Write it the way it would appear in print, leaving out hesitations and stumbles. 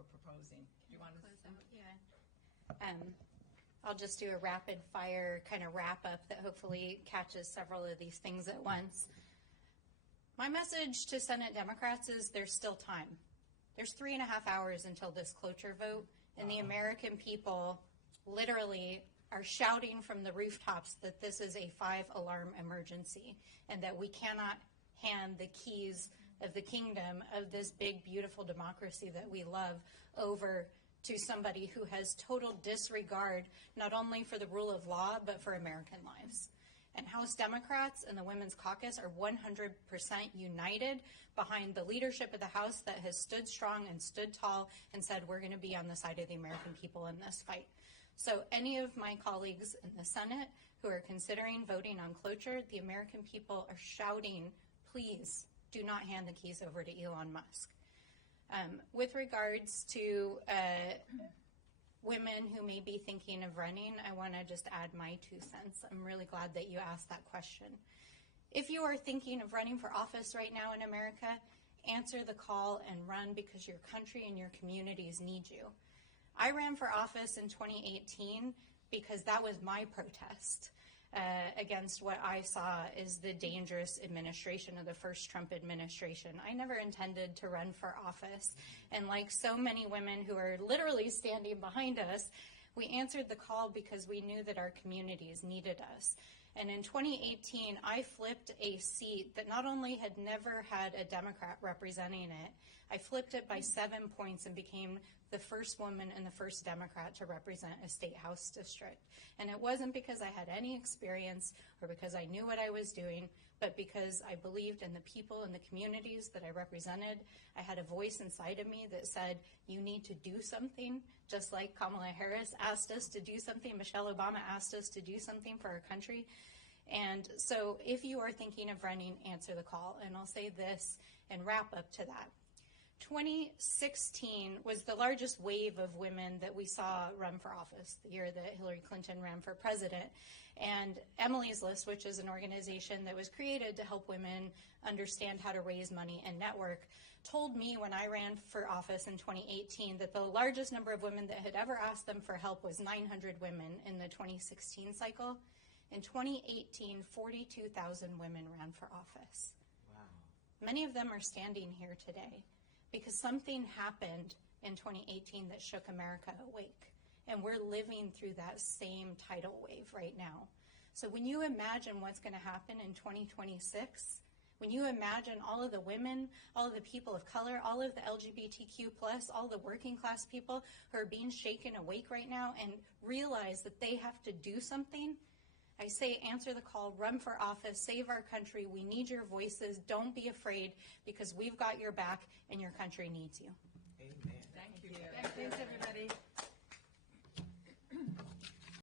we're proposing. Do you want to close out? Yeah. I'll just do a rapid fire kind of wrap up that hopefully catches several of these things at once. My message to Senate Democrats is there's still time. There's 3.5 hours until this cloture vote, and the American people literally are shouting from the rooftops that this is a 5-alarm emergency and that we cannot hand the keys of the kingdom of this big, beautiful democracy that we love over to somebody who has total disregard not only for the rule of law, but for American lives. And House Democrats and the Women's Caucus are 100% united behind the leadership of the House that has stood strong and stood tall and said we're going to be on the side of the American people in this fight. So any of my colleagues in the Senate who are considering voting on cloture, the American people are shouting, please do not hand the keys over to Elon Musk. With regards to women who may be thinking of running, I want to just add my 2 cents. I'm really glad that you asked that question. If you are thinking of running for office right now in America, answer the call and run because your country and your communities need you. I ran for office in 2018 because that was my protest against what I saw as the dangerous administration of the first Trump administration. I never intended to run for office. And like so many women who are literally standing behind us, we answered the call because we knew that our communities needed us. And in 2018, I flipped a seat that not only had never had a Democrat representing it, I flipped it by 7 points and became the first woman and the first Democrat to represent a state house district. And it wasn't because I had any experience or because I knew what I was doing, but because I believed in the people and the communities that I represented. I had a voice inside of me that said, you need to do something, just like Kamala Harris asked us to do something, Michelle Obama asked us to do something for our country. And so if you are thinking of running, answer the call. And I'll say this and wrap up to that. 2016 was the largest wave of women that we saw run for office, the year that Hillary Clinton ran for president. And Emily's List, which is an organization that was created to help women understand how to raise money and network, told me when I ran for office in 2018 that the largest number of women that had ever asked them for help was 900 women in the 2016 cycle. In 2018, 42,000 women ran for office. Wow. Many of them are standing here today because something happened in 2018 that shook America awake. And we're living through that same tidal wave right now. So when you imagine what's going to happen in 2026, when you imagine all of the women, all of the people of color, all of the LGBTQ+, all the working class people who are being shaken awake right now and realize that they have to do something, I say answer the call, run for office, save our country. We need your voices. Don't be afraid because we've got your back and your country needs you. Amen. Thank you. Thanks, everybody.